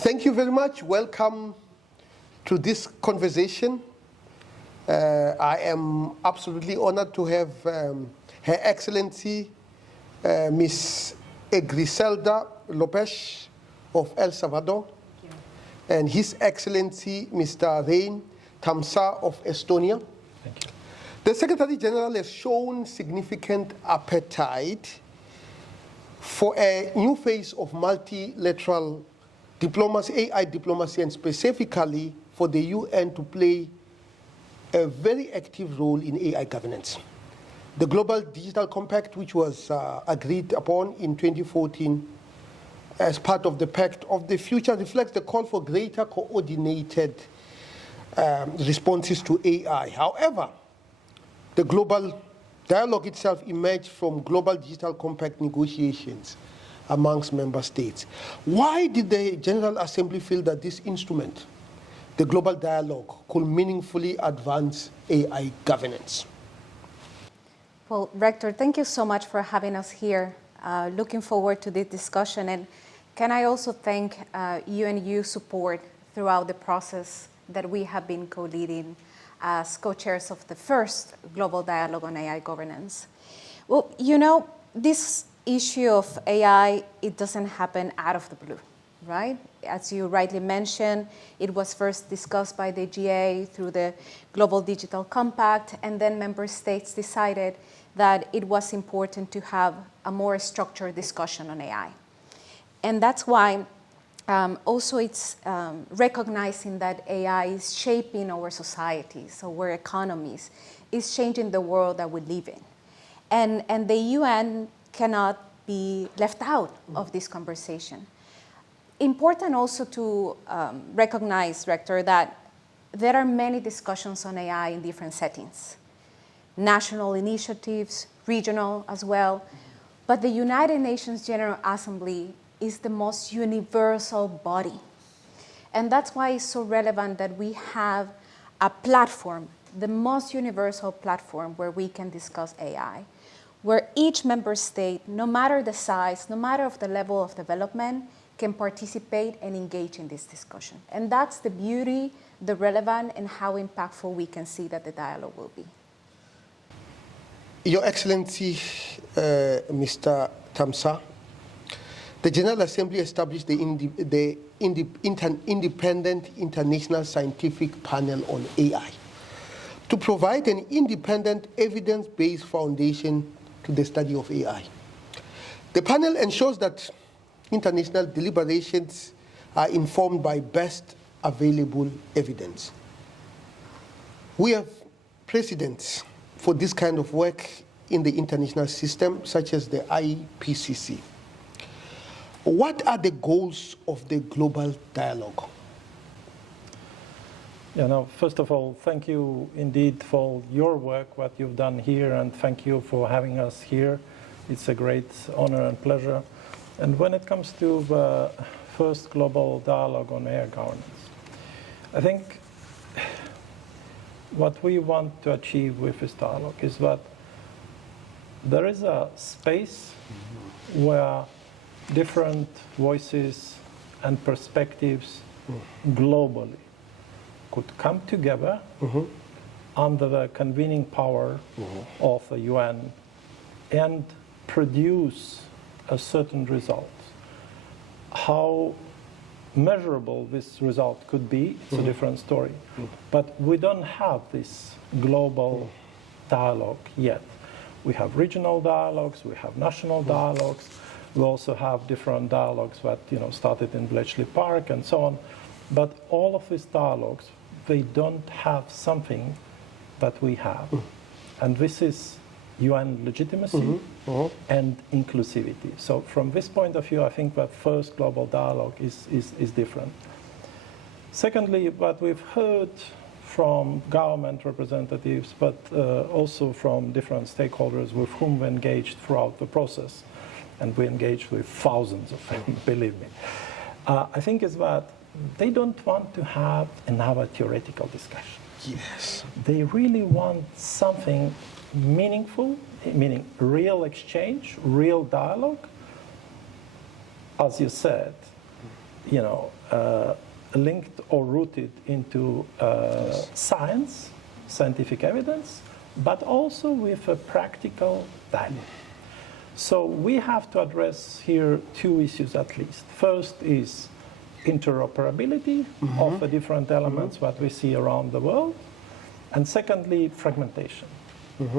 Thank you very much. Welcome to this conversation. I am absolutely honored to have Her Excellency, Ms. Egriselda López of El Salvador, and His Excellency, Mr. Rein, Tammsaar of Estonia. Thank you. The Secretary General has shown significant appetite for a new phase of multilateral diplomacy, AI diplomacy, and specifically for the UN to play a very active role in AI governance. The Global Digital Compact, which was agreed upon in 2014 as part of the Pact of the Future, reflects the call for greater coordinated responses to AI. However, the global dialogue itself emerged from Global Digital Compact negotiations amongst member states. Why did the General Assembly feel that this instrument, the global dialogue, could meaningfully advance AI governance? Well, Rector, thank you so much for having us here. Looking forward to this discussion. And can I also thank UNU support throughout the process that we have been co-leading as co-chairs of the first Global Dialogue on AI Governance. Well, you know, this issue of AI, it doesn't happen out of the blue, right? As you rightly mentioned, it was first discussed by the GA through the Global Digital Compact, and then member states decided that it was important to have a more structured discussion on AI. And that's why also it's recognizing that AI is shaping our societies, our economies, is changing the world that we live in. And the UN cannot be left out of this conversation. Important also to recognize, Rector, that there are many discussions on AI in different settings. National initiatives, regional as well, but the United Nations General Assembly is the most universal body. And that's why it's so relevant that we have a platform, the most universal platform where we can discuss AI, where each member state, no matter the size, no matter of the level of development, can participate and engage in this discussion. And that's the beauty, the relevance, and how impactful we can see that the dialogue will be. Your Excellency, Mr. Tammsaar, the General Assembly established the Independent International Scientific Panel on AI to provide an independent, evidence-based foundation to the study of AI. The panel ensures that international deliberations are informed by best available evidence. We have precedents for this kind of work in the international system, such as the IPCC. What are the goals of the global dialogue? You know, first of all, thank you indeed for your work, what you've done here, and thank you for having us here. It's a great honor and pleasure. And when it comes to the first global dialogue on AI governance, I think what we want to achieve with this dialogue is that there is a space where different voices and perspectives globally could come together under the convening power of the UN and produce a certain result. How measurable this result could be, it's a different story. But we don't have this global dialogue yet. We have regional dialogues, we have national dialogues, we also have different dialogues that started in Bletchley Park and so on. But all of these dialogues, they don't have something that we have. And this is UN legitimacy and inclusivity. So from this point of view, I think that first global dialogue is different. Secondly, what we've heard from government representatives, but also from different stakeholders with whom we engaged throughout the process, and we engaged with thousands of them, believe me, I think is that they don't want to have another theoretical discussion. Yes. They really want something meaningful, meaning real exchange, real dialogue. As you said, linked or rooted into science, scientific evidence, but also with a practical value. So we have to address here two issues at least. First is interoperability of the different elements that we see around the world. And secondly, fragmentation.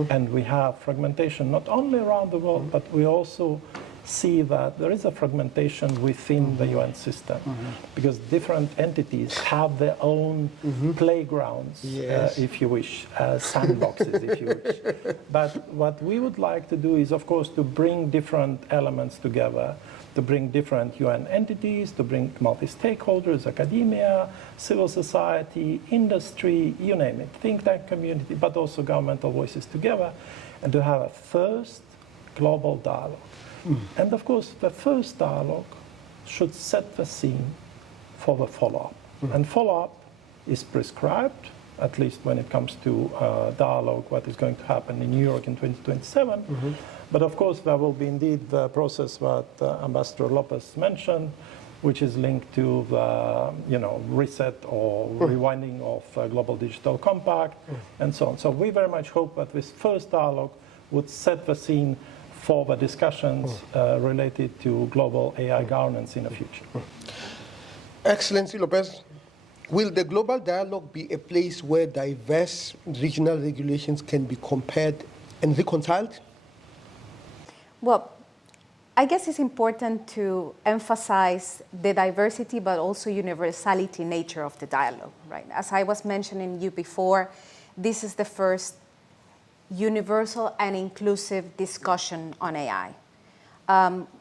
And we have fragmentation not only around the world, but we also see that there is a fragmentation within the UN system, because different entities have their own playgrounds, if you wish, sandboxes, if you wish. But what we would like to do is, of course, to bring different elements together, to bring different UN entities, to bring multi-stakeholders, academia, civil society, industry, you name it, think tank community, but also governmental voices together, and to have a first global dialogue. And of course, the first dialogue should set the scene for the follow-up. And follow-up is prescribed, at least when it comes to dialogue, what is going to happen in New York in 2027. But of course, there will be indeed the process that Ambassador López mentioned, which is linked to the reset or rewinding of Global Digital Compact and so on. So we very much hope that this first dialogue would set the scene for the discussions related to global AI governance in the future. Excellency López, will the global dialogue be a place where diverse regional regulations can be compared and reconciled? Well, I guess it's important to emphasize the diversity but also universality nature of the dialogue, right? As I was mentioning you before, this is the first universal and inclusive discussion on AI.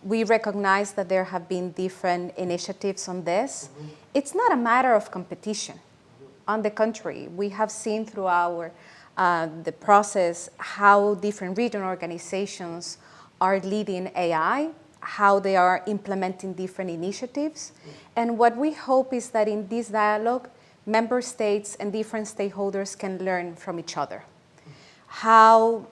We recognize that there have been different initiatives on this. It's not a matter of competition. On the contrary, we have seen throughout the process how different regional organizations are leading AI, how they are implementing different initiatives. And what we hope is that in this dialogue, member states and different stakeholders can learn from each other. How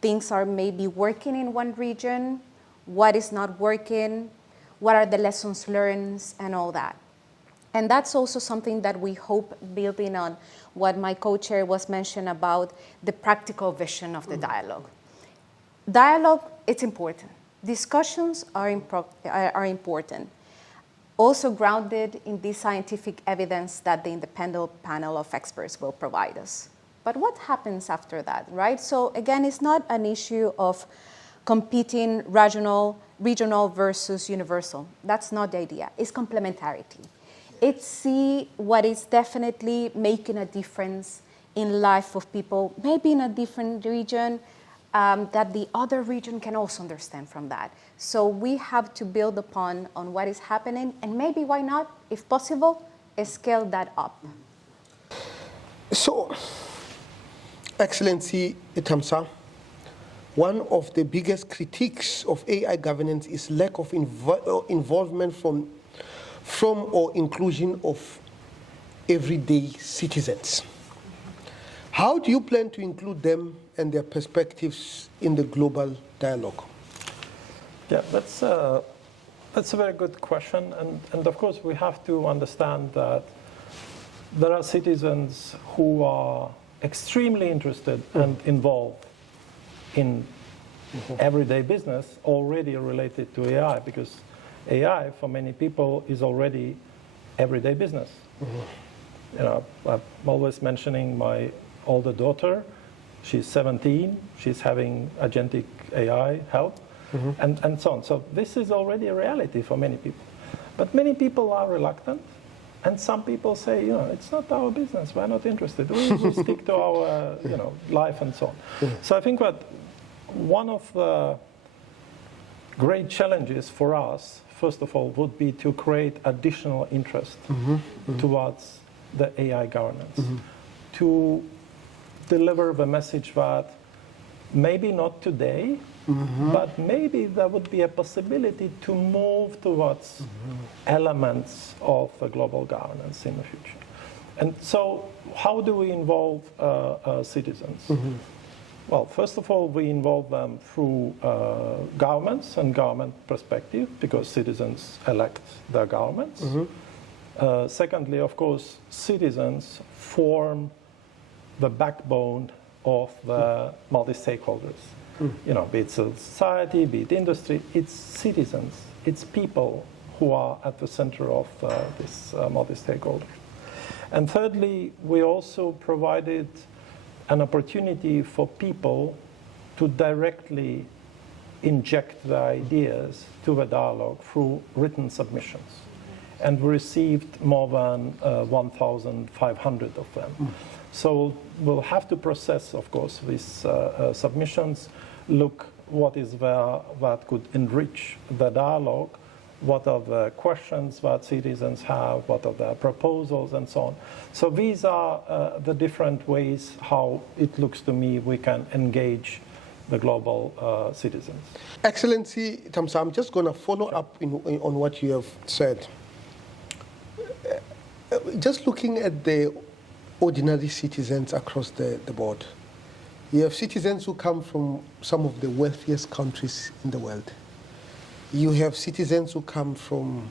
things are maybe working in one region, what is not working, what are the lessons learned, and all that. And that's also something that we hope, building on what my co-chair was mentioning about the practical vision of the dialogue. Dialogue, it's important. Discussions are important. Also grounded in the scientific evidence that the independent panel of experts will provide us. But what happens after that, right? So again, it's not an issue of competing regional versus universal. That's not the idea. It's complementarity. It's see what is definitely making a difference in life of people, maybe in a different region, that the other region can also understand from that. So we have to build on what is happening, and maybe, why not, if possible, scale that up. So, Excellency Tammsaar, one of the biggest critiques of AI governance is lack of involvement from or inclusion of everyday citizens. How do you plan to include them and their perspectives in the global dialogue? Yeah, that's a very good question. And of course, we have to understand that there are citizens who are extremely interested and involved in everyday business already related to AI, because AI, for many people, is already everyday business. I'm always mentioning my older daughter. She's 17. She's having agentic AI help, and so on. So this is already a reality for many people. But many people are reluctant, and some people say, it's not our business. We're not interested. We stick to our, life and so on. So I think that one of the great challenges for us, first of all, would be to create additional interest towards the AI governance, to deliver the message that maybe not today, but maybe there would be a possibility to move towards elements of the global governance in the future. And so how do we involve citizens? Well, first of all, we involve them through governments and government perspective, because citizens elect their governments. Secondly, of course, citizens form the backbone of the multi-stakeholders. You know, be it society, be it industry, it's citizens, it's people who are at the center of this multi-stakeholder. And thirdly, we also provided an opportunity for people to directly inject their ideas to the dialogue through written submissions. And we received more than 1,500 of them. So we'll have to process, of course, these submissions, look what is there that could enrich the dialogue, what are the questions that citizens have, what are their proposals, and so on. So these are the different ways how it looks to me we can engage the global citizens. Excellency Tammsaar, I'm just going to follow up on what you have said. Just looking at the ordinary citizens across the board, you have citizens who come from some of the wealthiest countries in the world. You have citizens who come from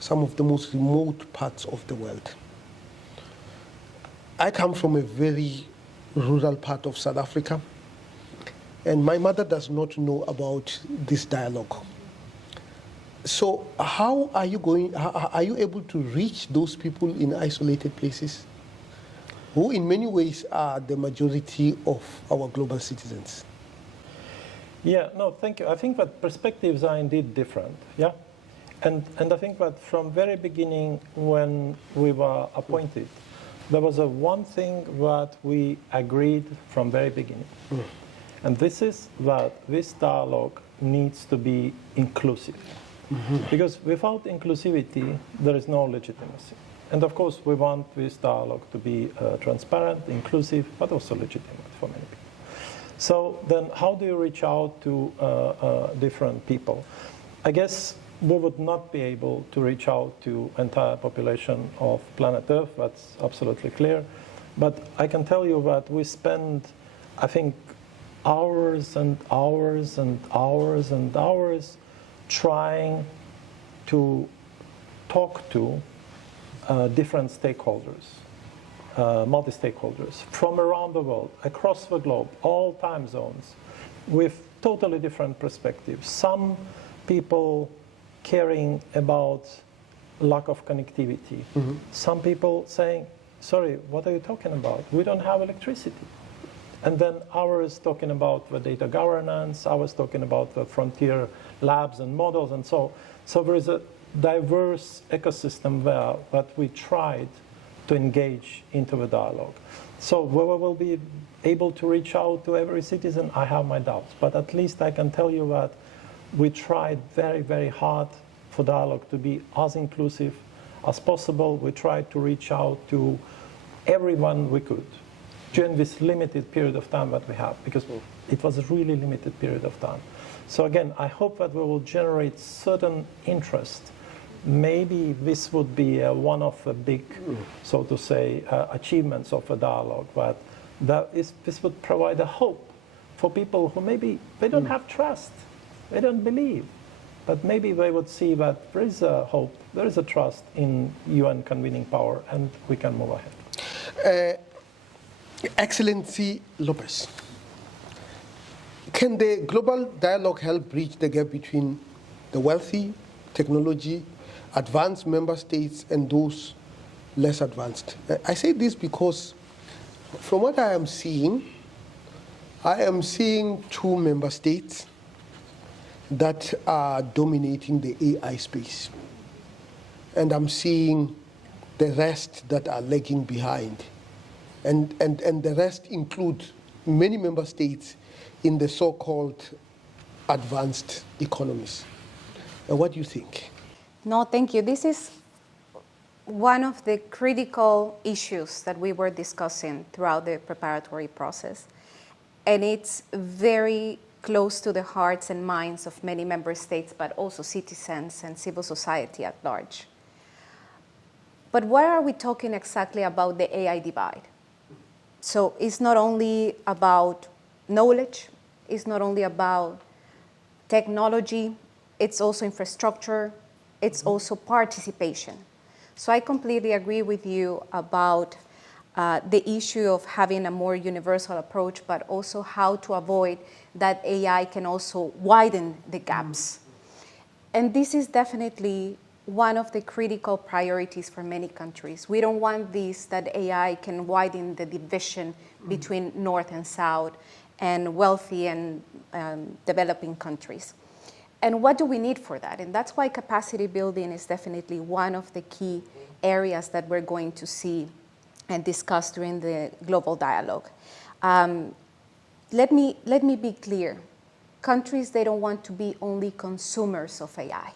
some of the most remote parts of the world. I come from a very rural part of South Africa, and my mother does not know about this dialogue. So how are you able to reach those people in isolated places, who in many ways are the majority of our global citizens? Yeah, no, thank you. I think that perspectives are indeed different, yeah? And I think that from very beginning when we were appointed, there was one thing that we agreed from very beginning. And this is that this dialogue needs to be inclusive. Because without inclusivity, there is no legitimacy. And of course, we want this dialogue to be transparent, inclusive, but also legitimate for many people. So then how do you reach out to different people? I guess we would not be able to reach out to entire population of planet Earth, that's absolutely clear. But I can tell you that we spend, I think, hours and hours and hours and hours trying to talk to different stakeholders, multi-stakeholders from around the world, across the globe, all time zones, with totally different perspectives. Some people caring about lack of connectivity. Some people saying, sorry, what are you talking about? We don't have electricity. And then others talking about the data governance, others talking about the frontier labs and models, and so there is a diverse ecosystem there that we tried to engage into the dialogue. So whether we'll be able to reach out to every citizen, I have my doubts. But at least I can tell you that we tried very, very hard for dialogue to be as inclusive as possible. We tried to reach out to everyone we could during this limited period of time that we have, because it was a really limited period of time. So again, I hope that we will generate certain interest. Maybe this would be one of the big, so to say, achievements of a dialogue, but this would provide a hope for people who maybe they don't have trust, they don't believe, but maybe they would see that there is a hope, there is a trust in UN convening power, and we can move ahead. Excellency López, can the global dialogue help bridge the gap between the wealthy, technology, advanced member states and those less advanced? I say this because from what I am seeing two member states that are dominating the AI space. And I'm seeing the rest that are lagging behind. And the rest include many member states in the so-called advanced economies. What do you think? No, thank you. This is one of the critical issues that we were discussing throughout the preparatory process. And it's very close to the hearts and minds of many member states, but also citizens and civil society at large. But why are we talking exactly about the AI divide? So it's not only about knowledge. It's not only about technology, it's also infrastructure, it's also participation. So I completely agree with you about the issue of having a more universal approach, but also how to avoid that AI can also widen the gaps. And this is definitely one of the critical priorities for many countries. We don't want this, that AI can widen the division between North and South and wealthy and developing countries. And what do we need for that? And that's why capacity building is definitely one of the key areas that we're going to see and discuss during the global dialogue. Let me be clear. Countries, they don't want to be only consumers of AI.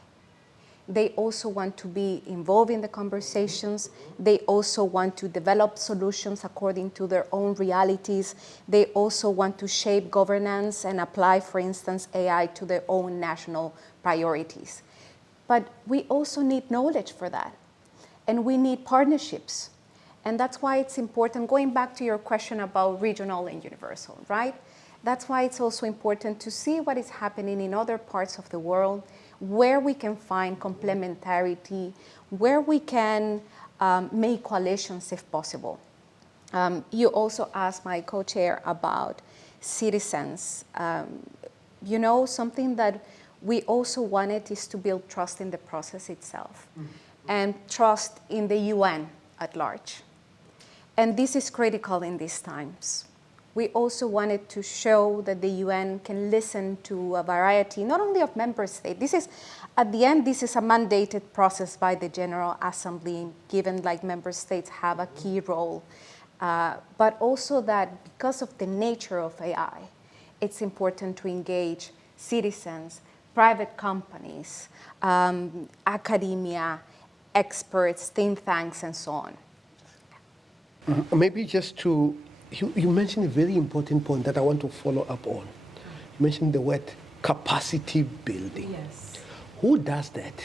They also want to be involved in the conversations. They also want to develop solutions according to their own realities. They also want to shape governance and apply, for instance, AI to their own national priorities. But we also need knowledge for that. And we need partnerships. And that's why it's important, going back to your question about regional and universal, right? That's why it's also important to see what is happening in other parts of the world, where we can find complementarity, where we can make coalitions if possible. You also asked my co-chair about citizens. Something that we also wanted is to build trust in the process itself and trust in the UN at large. And this is critical in these times. We also wanted to show that the UN can listen to a variety, not only of member states. At the end, this is a mandated process by the General Assembly, given like member states have a key role. But also that because of the nature of AI, it's important to engage citizens, private companies, academia, experts, think tanks, and so on. Maybe just to, you mentioned a very important point that I want to follow up on. You mentioned the word capacity building. Yes. Who does that?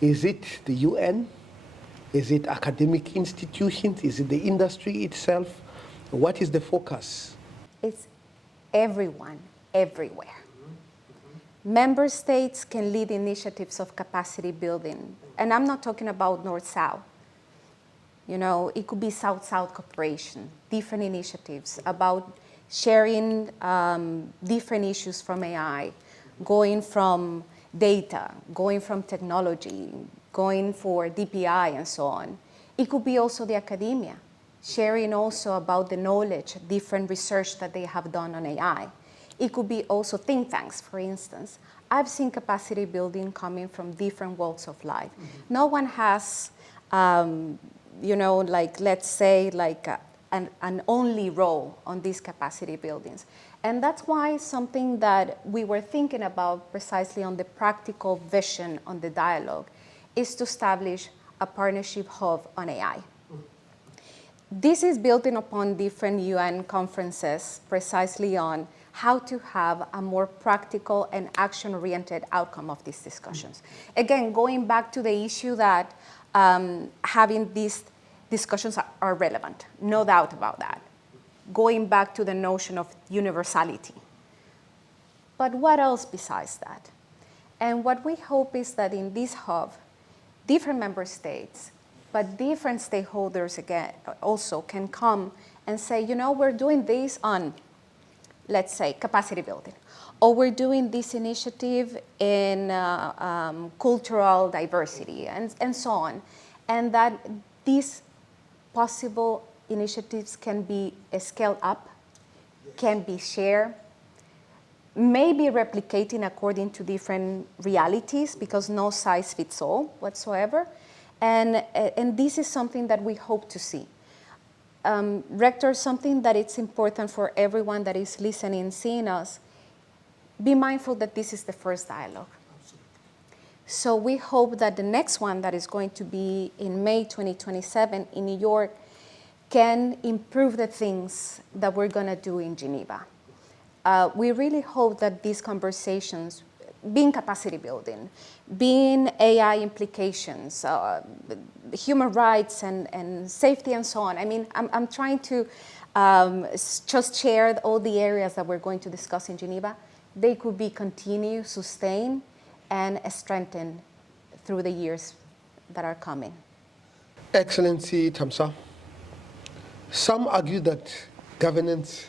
Is it the UN? Is it academic institutions? Is it the industry itself? What is the focus? It's everyone, everywhere. Member states can lead initiatives of capacity building. And I'm not talking about North-South. It could be South-South cooperation, different initiatives about sharing different issues from AI, going from data, going from technology, going for DPI and so on. It could be also the academia, sharing also about the knowledge, different research that they have done on AI. It could be also think tanks, for instance. I've seen capacity building coming from different walks of life. Mm-hmm. No one has, let's say, an only role on these capacity buildings. And that's why something that we were thinking about precisely on the practical vision on the dialogue is to establish a partnership hub on AI. This is building upon different UN conferences precisely on how to have a more practical and action-oriented outcome of these discussions. Again, going back to the issue that having these discussions are relevant, no doubt about that. Going back to the notion of universality. But what else besides that? And what we hope is that in this hub, different member states, but different stakeholders again also can come and say, we're doing this on, let's say, capacity building, or we're doing this initiative in cultural diversity, and so on. And that these possible initiatives can be scaled up, can be shared, maybe replicating according to different realities, because no size fits all whatsoever. And this is something that we hope to see. Rector, something that it's important for everyone that is listening, seeing us, be mindful that this is the first dialogue. Absolutely. So we hope that the next one that is going to be in May 2027 in New York can improve the things that we're going to do in Geneva. We really hope that these conversations being capacity building, being AI implications, human rights and safety and so on. I mean, I'm trying to just share all the areas that we're going to discuss in Geneva. They could be continued, sustained, and strengthened through the years that are coming. Excellency Tammsaar, some argue that governance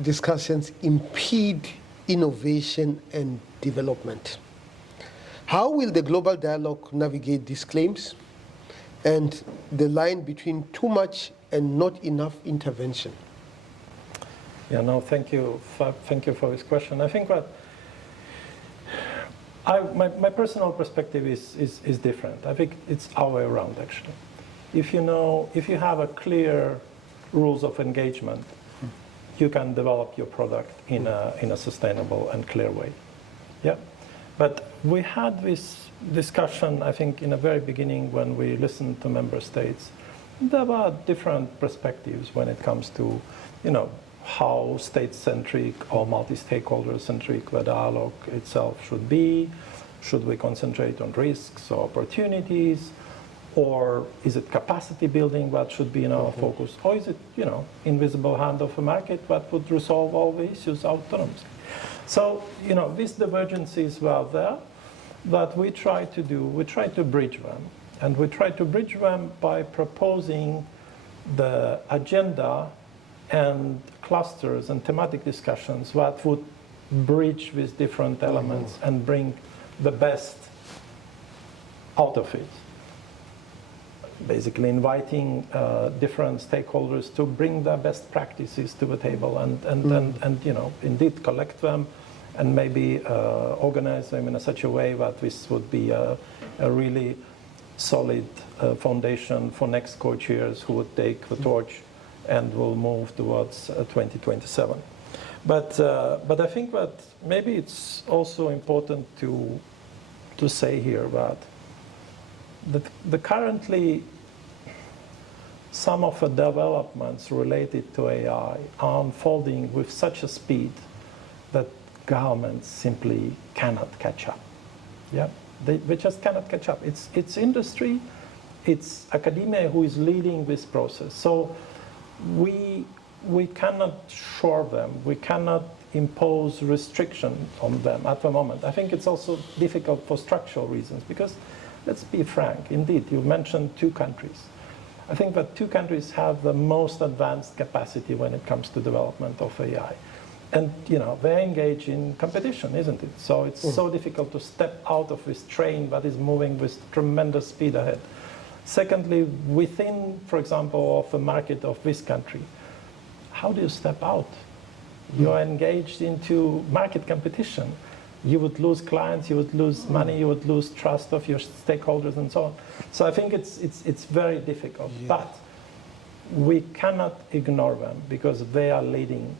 discussions impede innovation and development. How will the global dialogue navigate these claims and the line between too much and not enough intervention? Yeah, no, thank you for this question. I think that my personal perspective is different. I think it's our way around, actually. If you have a clear rules of engagement, you can develop your product in a sustainable and clear way. Yeah, but we had this discussion, I think, in the very beginning when we listened to member states. There were different perspectives when it comes to, how state-centric or multi-stakeholder-centric the dialogue itself should be. Should we concentrate on risks or opportunities? Or is it capacity building that should be in our focus? Or is it, invisible hand of a market that would resolve all the issues autonomously? So, these divergences were there, but we try to bridge them. And we try to bridge them by proposing the agenda and clusters and thematic discussions that would bridge these different elements and bring the best out of it. Basically inviting different stakeholders to bring their best practices to the table and indeed collect them and maybe organize them in such a way that this would be a really solid foundation for next co-chairs who would take the torch and will move towards 2027. But I think that maybe it's also important to say here that the currently some of the developments related to AI are unfolding with such a speed that governments simply cannot catch up. Yeah, they just cannot catch up. It's industry, it's academia who is leading this process. So we cannot shore them. We cannot impose restrictions on them at the moment. I think it's also difficult for structural reasons because, let's be frank, indeed, you mentioned 2 countries. I think that 2 countries have the most advanced capacity when it comes to development of AI. And, they engage in competition, isn't it? So it's so difficult to step out of this train that is moving with tremendous speed ahead. Secondly, within, for example, of the market of this country, how do you step out? You are engaged into market competition. You would lose clients, you would lose money, you would lose trust of your stakeholders and so on. So I think it's very difficult, but we cannot ignore them because they are leading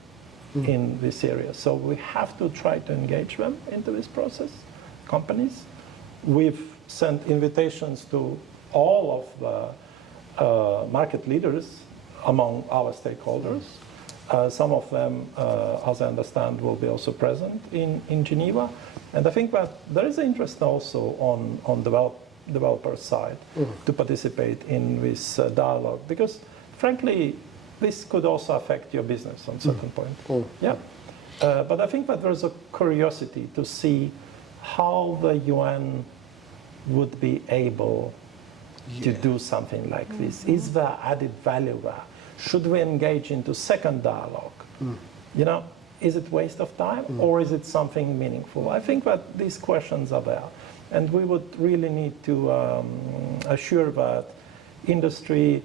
in this area. So we have to try to engage them into this process, companies. We've sent invitations to all of the market leaders among our stakeholders. Some of them, as I understand, will be also present in Geneva. And I think that there is interest also on developer side to participate in this dialogue because, frankly, this could also affect your business on certain point. Yeah. But I think that there's a curiosity to see how the UN would be able to do something like this. Is there added value there? Should we engage into second dialogue? Is it waste of time or is it something meaningful? I think that these questions are there. And we would really need to assure that industry,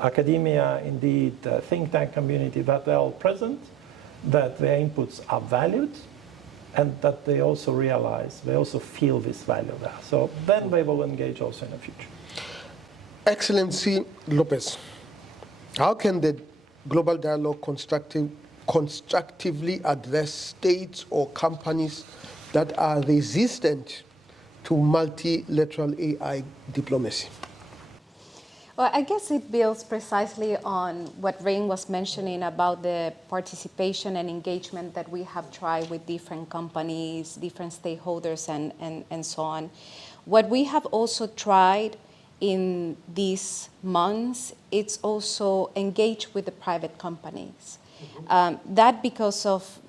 academia, indeed, think tank community, that they're all present, that their inputs are valued, and that they also realize, they also feel this value there. So then they will engage also in the future. Excellency López, how can the global dialogue constructively address states or companies that are resistant to multilateral AI diplomacy? Well, I guess it builds precisely on what Rein was mentioning about the participation and engagement that we have tried with different companies, different stakeholders, and so on. What we have also tried in these months, it's also engage with the private companies. That because of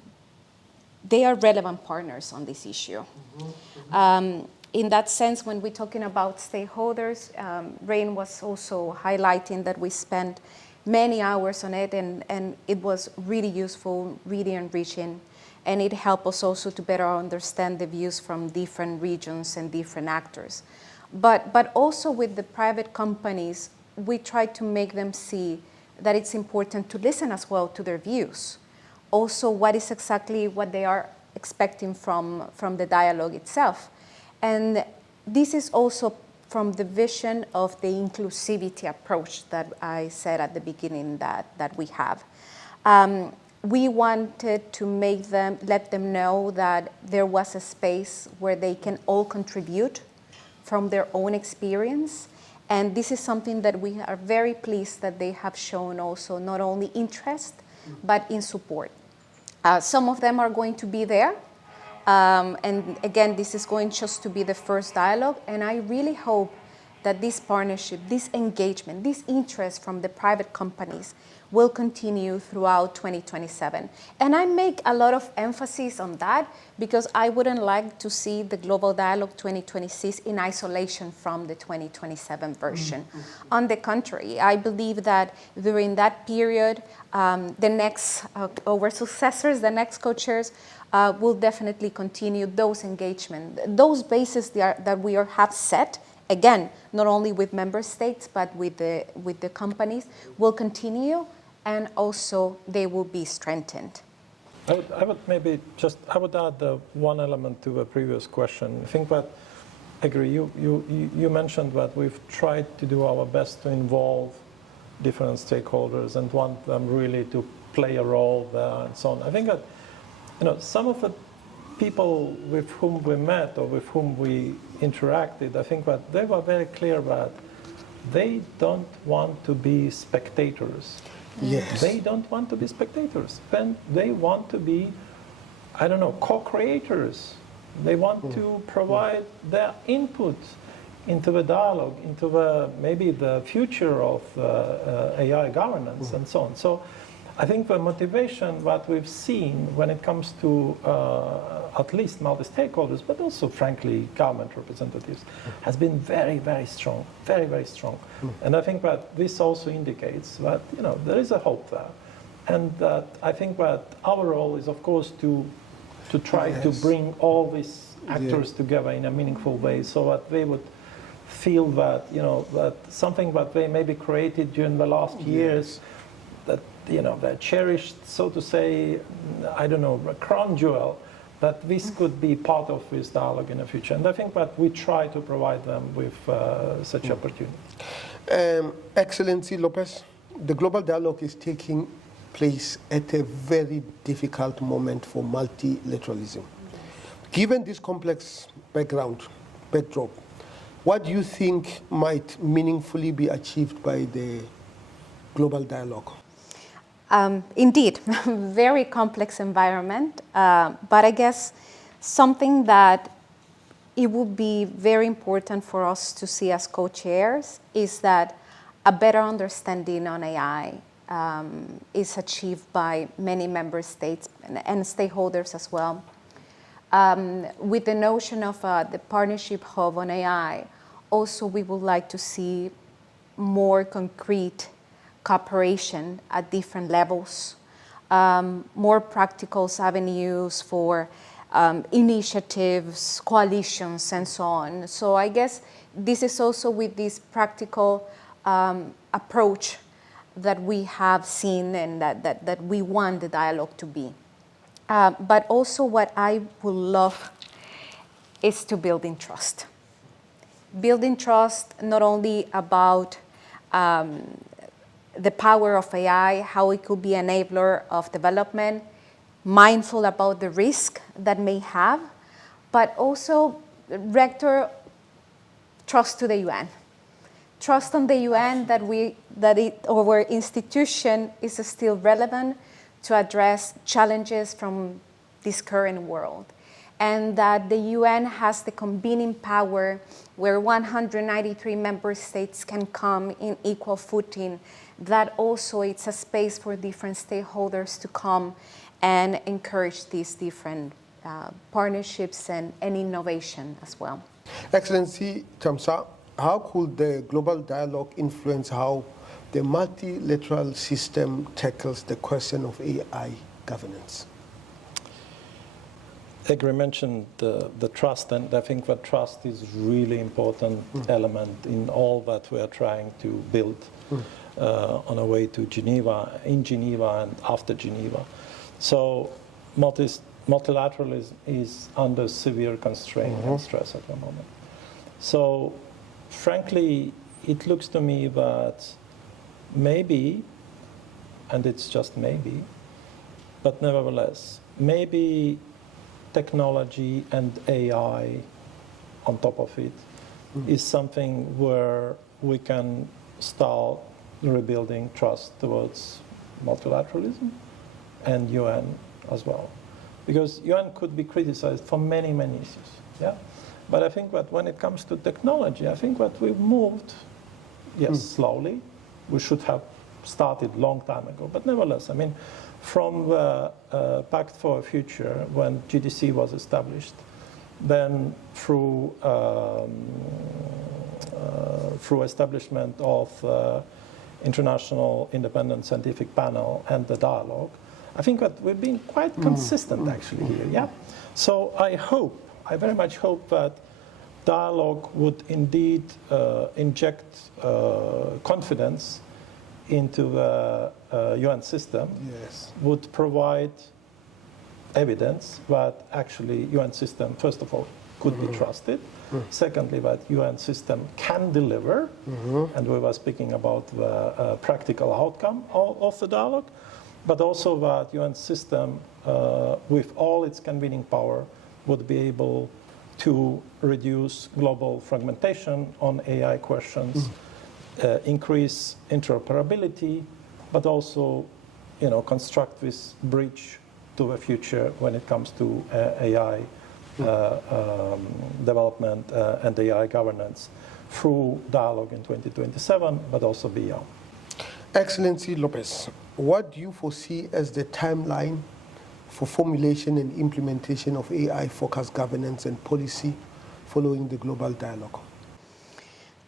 they are relevant partners on this issue. In that sense, when we're talking about stakeholders, Rein was also highlighting that we spent many hours on it, and it was really useful, really enriching, and it helped us also to better understand the views from different regions and different actors. But also with the private companies, we try to make them see that it's important to listen as well to their views. Also, what is exactly what they are expecting from the dialogue itself. And this is also from the vision of the inclusivity approach that I said at the beginning that we have. We wanted to let them know that there was a space where they can all contribute from their own experience. And this is something that we are very pleased that they have shown also not only interest, but in support. Some of them are going to be there. And again, this is going just to be the first dialogue. And I really hope that this partnership, this engagement, this interest from the private companies will continue throughout 2027. And I make a lot of emphasis on that because I wouldn't like to see the Global Dialogue 2026 in isolation from the 2027 version. On the contrary, I believe that during that period, the next, our successors, the next co-chairs, will definitely continue those engagement, those bases that we have set. Again, not only with member states, but with the companies, will continue, and also they will be strengthened. I would add one element to the previous question. I think that, I agree, you mentioned that we've tried to do our best to involve different stakeholders and want them really to play a role there and so on. I think that, some of the people with whom we met or with whom we interacted, I think that they were very clear that they don't want to be spectators. Yes. They don't want to be spectators. They want to be, co-creators. They want to provide their input into the dialogue, into maybe the future of AI governance and so on. So I think the motivation that we've seen when it comes to at least multi-stakeholders, but also, frankly, government representatives, has been very, very strong, very, very strong. And I think that this also indicates that, there is a hope there. And that I think that our role is, of course, to try to bring all these actors together in a meaningful way so that they would feel that, that something that they maybe created during the last years, that they're cherished, so to say, a crown jewel, that this could be part of this dialogue in the future. And I think that we try to provide them with such opportunity. Excellency López, the global dialogue is taking place at a very difficult moment for multilateralism. Given this complex backdrop, what do you think might meaningfully be achieved by the global dialogue? Indeed, very complex environment, but I guess something that it would be very important for us to see as co-chairs is that a better understanding on AI is achieved by many member states and stakeholders as well. With the notion of the partnership hub on AI, also we would like to see more concrete cooperation at different levels, more practical avenues for initiatives, coalitions, and so on. So I guess this is also with this practical approach that we have seen and that we want the dialogue to be. But also what I would love is to building trust. Building trust not only about the power of AI, how it could be an enabler of development, mindful about the risk that may have, but also, Rector, trust to the UN. trust on the UN that our institution is still relevant to address challenges from this current world, and that the UN has the convening power where 193 member states can come in equal footing, that also it's a space for different stakeholders to come and encourage these different partnerships and innovation as well. Excellency Tammsaar, how could the global dialogue influence how the multilateral system tackles the question of AI governance? Egri mentioned the trust, and I think that trust is really important element in all that we are trying to build on our way to Geneva, in Geneva and after Geneva. So multilateralism is under severe constraint and stress at the moment. So frankly, it looks to me that maybe, and it's just maybe, but nevertheless, maybe technology and AI on top of it is something where we can start rebuilding trust towards multilateralism and UN as well. Because UN could be criticized for many, many issues. Yeah? But I think that when it comes to technology, I think that we've moved, yes, slowly. We should have started long time ago. But nevertheless, I mean, from the Pact for a Future, when GDC was established, then through establishment of International Independent Scientific Panel and the dialogue, I think that we've been quite consistent actually here, yeah? So I very much hope that dialogue would indeed inject confidence into the UN system, Yes. would provide evidence that actually UN system, first of all, could be trusted. Secondly, that UN system can deliver, and we were speaking about the practical outcome of the dialogue, but also that UN system, with all its convening power, would be able to reduce global fragmentation on AI questions, increase interoperability, but also, construct this bridge to the future when it comes to AI development and AI governance through dialogue in 2027, but also beyond. Excellency López, what do you foresee as the timeline for formulation and implementation of AI-focused governance and policy following the global dialogue?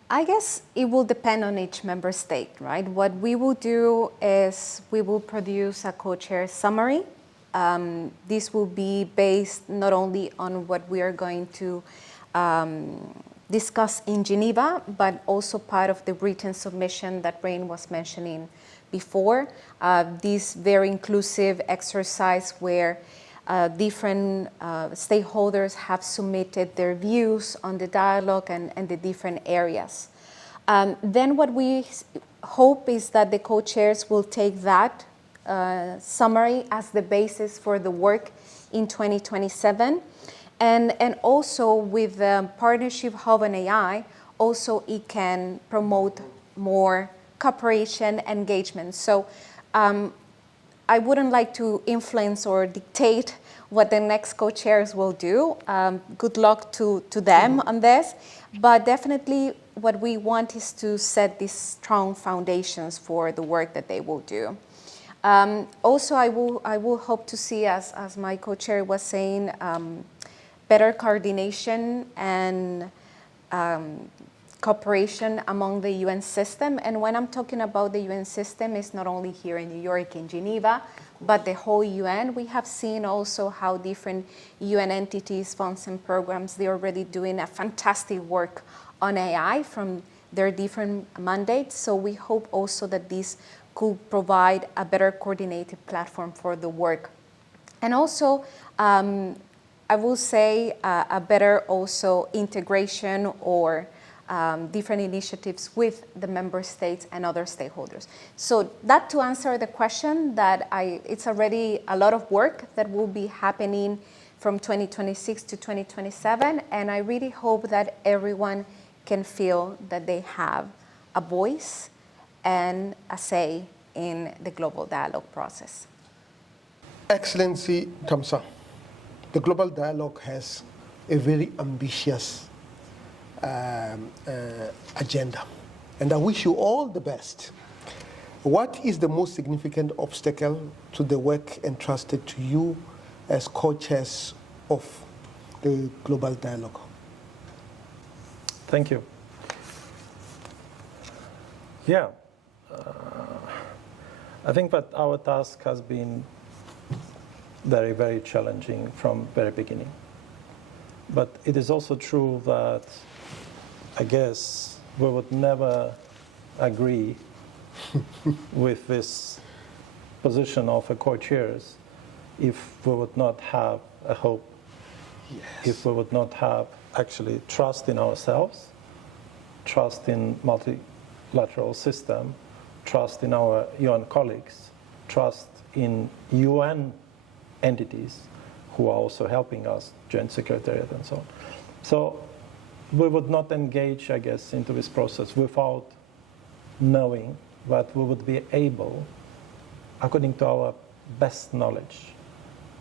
I guess it will depend on each member state, right? What we will do is we will produce a co-chair summary. This will be based not only on what we are going to discuss in Geneva, but also part of the written submission that Rein was mentioning before. This very inclusive exercise where different stakeholders have submitted their views on the dialogue and the different areas. Then what we hope is that the co-chairs will take that summary as the basis for the work in 2027. And also with the Partnership Hub on AI, also it can promote more cooperation, engagement. So I wouldn't like to influence or dictate what the next co-chairs will do. Good luck to them on this. But definitely what we want is to set these strong foundations for the work that they will do. Also, I will hope to see, as my co-chair was saying, better coordination and cooperation among the UN system. And when I'm talking about the UN system, it's not only here in New York, in Geneva, but the whole UN. We have seen also how different UN entities, funds and programs, they're already doing a fantastic work on AI from their different mandates. So we hope also that this could provide a better coordinated platform for the work. And also, I will say a better also integration or different initiatives with the member states and other stakeholders. So that to answer the question that it's already a lot of work that will be happening from 2026 to 2027. And I really hope that everyone can feel that they have a voice and a say in the global dialogue process. Excellency Tammsaar, the global dialogue has a very ambitious agenda, and I wish you all the best. What is the most significant obstacle to the work entrusted to you as co-chairs of the global dialogue? Thank you. Yeah, I think that our task has been very, very challenging from very beginning. But it is also true that I guess we would never agree with this position of a co-chairs if we would not have a hope, if we would not have actually trust in ourselves, trust in multilateral system, trust in our UN colleagues, trust in UN entities who are also helping us, Joint Secretariat and so on. So we would not engage, I guess, into this process without knowing that we would be able, according to our best knowledge,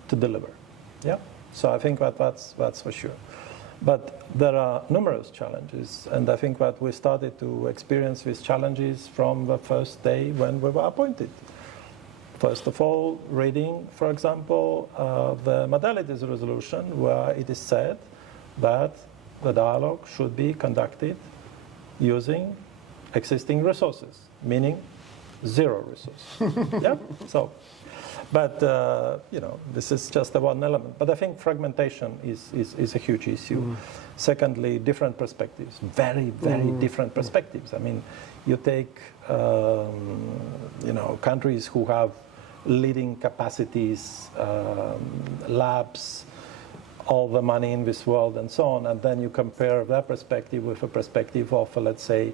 to deliver. Yeah. So I think that that's for sure. But there are numerous challenges, and I think that we started to experience these challenges from the first day when we were appointed. First of all, reading, for example, the modalities resolution, where it is said that the dialogue should be conducted using existing resources, meaning zero resources. Yeah. So, but this is just the one element. But I think fragmentation is a huge issue. Secondly, different perspectives, very, very different perspectives. I mean, you take countries who have leading capacities, labs, all the money in this world and so on, and then you compare their perspective with a perspective of, let's say,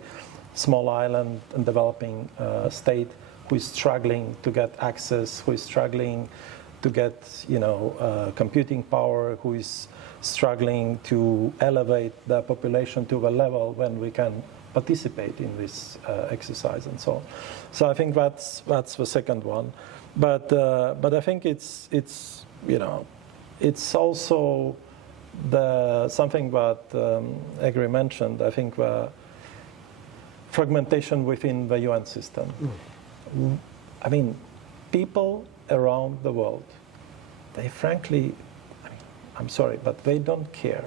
small island and developing state who is struggling to get access, who is struggling to get, computing power, who is struggling to elevate their population to a level when we can participate in this exercise and so on. So I think that's the second one. But I think it's also something that Egri mentioned. I think the fragmentation within the UN system. I mean, people around the world, they frankly, I'm sorry, but they don't care.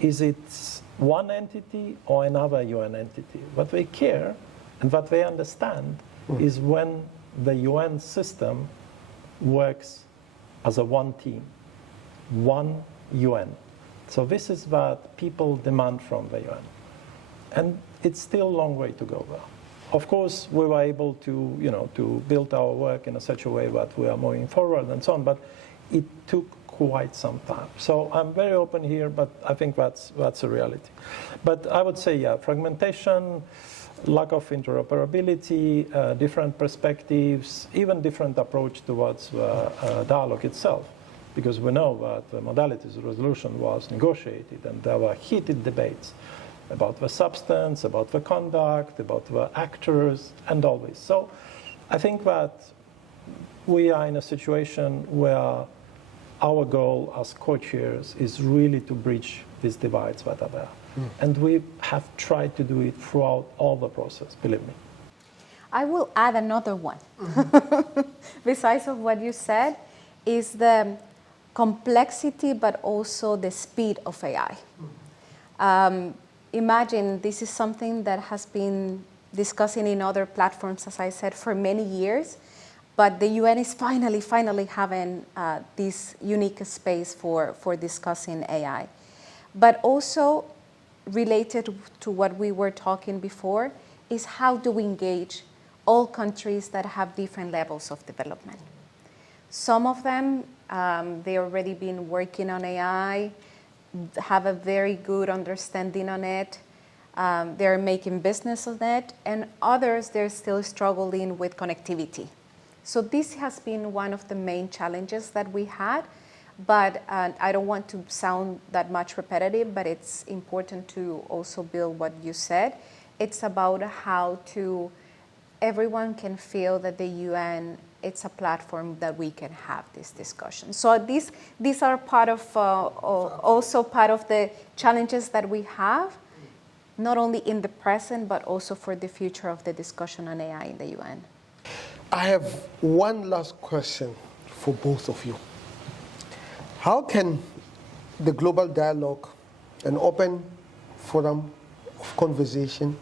Is it one entity or another UN entity? What they care and what they understand is when the UN system works as a one team, one UN. So this is what people demand from the UN. And it's still a long way to go there. Of course, we were able to build our work in such a way that we are moving forward and so on, but it took quite some time. So I'm very open here, but I think that's a reality. But I would say, fragmentation, lack of interoperability, different perspectives, even different approach towards dialogue itself. Because we know that the modalities resolution was negotiated and there were heated debates about the substance, about the conduct, about the actors, and all this. So I think that we are in a situation where our goal as co-chairs is really to bridge these divides that are there. And we have tried to do it throughout all the process, believe me. I will add another one. Besides of what you said, is the complexity but also the speed of AI. Imagine this is something that has been discussing in other platforms, as I said, for many years, but the UN is finally having this unique space for discussing AI. But also related to what we were talking before is how do we engage all countries that have different levels of development. Some of them, they already been working on AI, have a very good understanding on it. They're making business of it, and others, they're still struggling with connectivity. So this has been one of the main challenges that we had, but I don't want to sound that much repetitive, but it's important to also build what you said, it's about how to everyone can feel that the UN, it's a platform that we can have this discussion. So these are part of also part of the challenges that we have, not only in the present but also for the future of the discussion on AI in the UN. I have one last question for both of you. How can the global dialogue, an open forum of conversation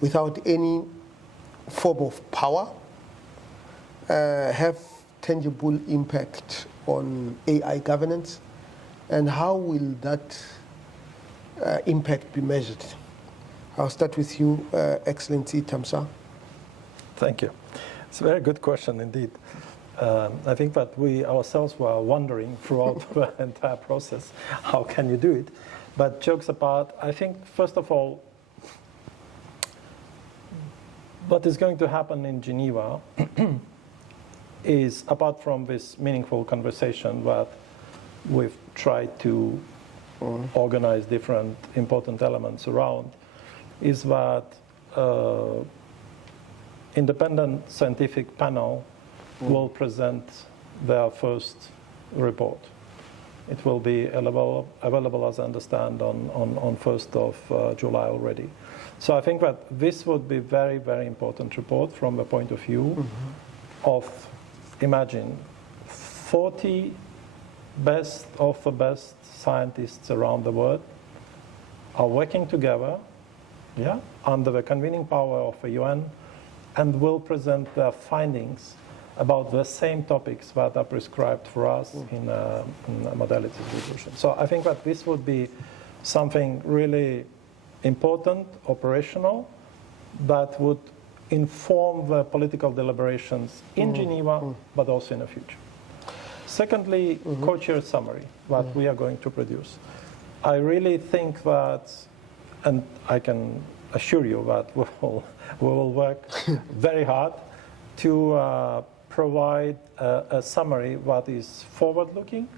without any form of power, have tangible impact on AI governance, and how will that impact be measured? I'll start with you, Excellency Tammsaar. Thank you. It's a very good question indeed. I think that we ourselves were wondering throughout the entire process, how can you do it? But jokes apart, I think first of all, what is going to happen in Geneva is, apart from this meaningful conversation that we've tried to organize different important elements around, is that independent scientific panel will present their first report. It will be available, as I understand, on 1st of July already. So I think that this would be very, very important report from the point of view of, imagine, 40 best of the best scientists around the world are working together, under the convening power of the UN, and will present their findings about the same topics that are prescribed for us in a modalities resolution. So I think that this would be something really important, operational, that would inform the political deliberations in Geneva, but also in the future. Secondly, co-chair summary that we are going to produce. I really think that, and I can assure you that we will work very hard to provide a summary that is forward-looking,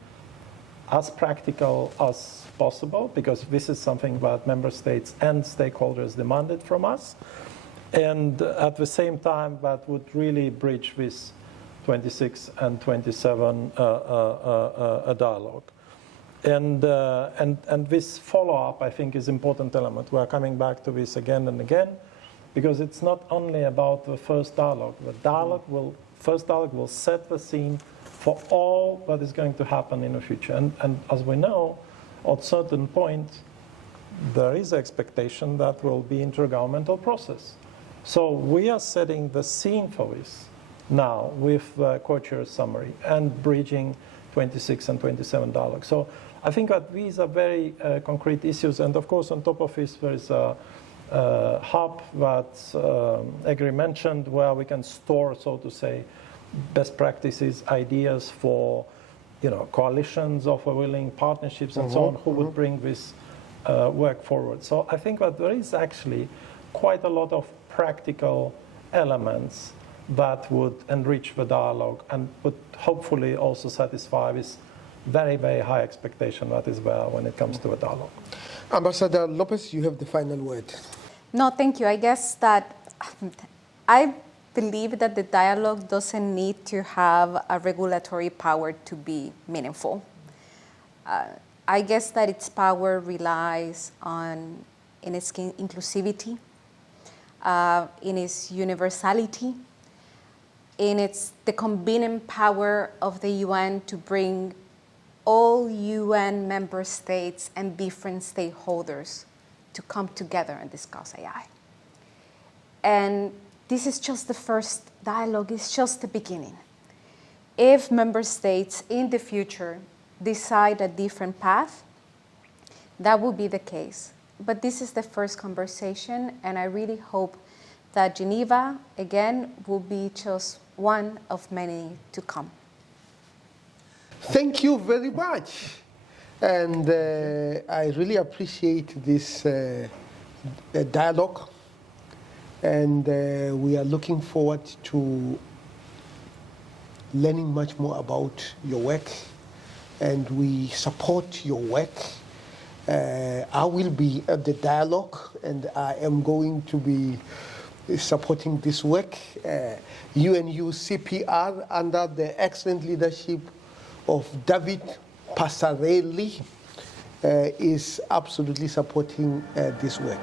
as practical as possible, because this is something that member states and stakeholders demanded from us, and at the same time that would really bridge this 26 and 27 dialogue. And this follow-up, I think, is an important element. We're coming back to this again and again, because it's not only about the first dialogue. The first dialogue will set the scene for all that is going to happen in the future. And as we know, at a certain point, there is expectation that will be intergovernmental process. So we are setting the scene for this now with the co-chair summary and bridging 26 and 27 dialogue. So I think that these are very concrete issues. And of course, on top of this, there is a hub that Egri mentioned, where we can store, so to say, best practices, ideas for, coalitions of willing partnerships and so on, who would bring this work forward. So I think that there is actually quite a lot of practical elements that would enrich the dialogue and would hopefully also satisfy this very, very high expectation that is there when it comes to a dialogue. Ambassador López, you have the final word. No, thank you. I guess that I believe that the dialogue doesn't need to have a regulatory power to be meaningful. I guess that its power relies in its inclusivity, in its universality, in the convening power of the UN to bring all UN member states and different stakeholders to come together and discuss AI. And this is just the first dialogue, it's just the beginning. If member states in the future decide a different path, that will be the case. But this is the first conversation, and I really hope that Geneva, again, will be just one of many to come. Thank you very much. And I really appreciate this dialogue. And we are looking forward to learning much more about your work. And we support your work. I will be at the dialogue, and I am going to be supporting this work. UNU-CPR, under the excellent leadership of David Passarelli, is absolutely supporting this work.